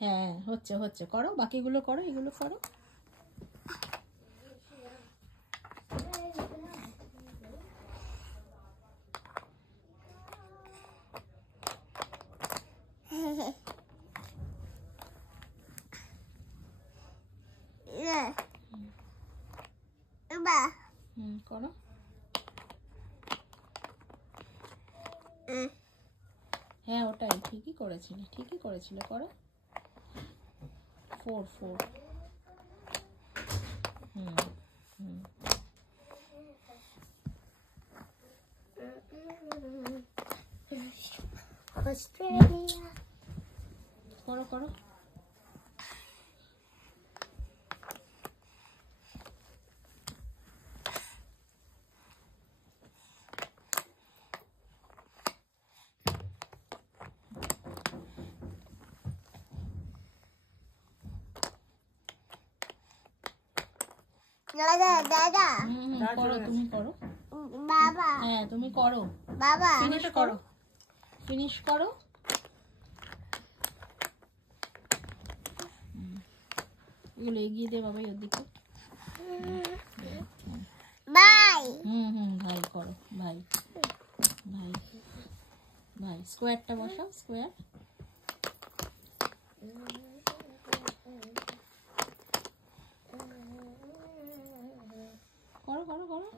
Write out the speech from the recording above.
হ্যাঁ হচ্ছে হচ্ছে, করো বাকিগুলো করো, এগুলো করো। করো। হ্যাঁ ওটাই ঠিকই করেছিলে, ঠিকই করেছিলে, করো। 4 4। অস্ট্রেলিয়া করো করো। দাদা দাদা করো, তুমি করো বাবা। হ্যাঁ তুমি করো বাবা ফিনিশ করো, ফিনিশ করো। এগুলো এগিয়ে দে বাবাই ওর দিকে। বাই। ভাই করো, ভাই ভাই ভাই। স্কোয়ারটা বসাও, স্কোয়ার। করো করো করো।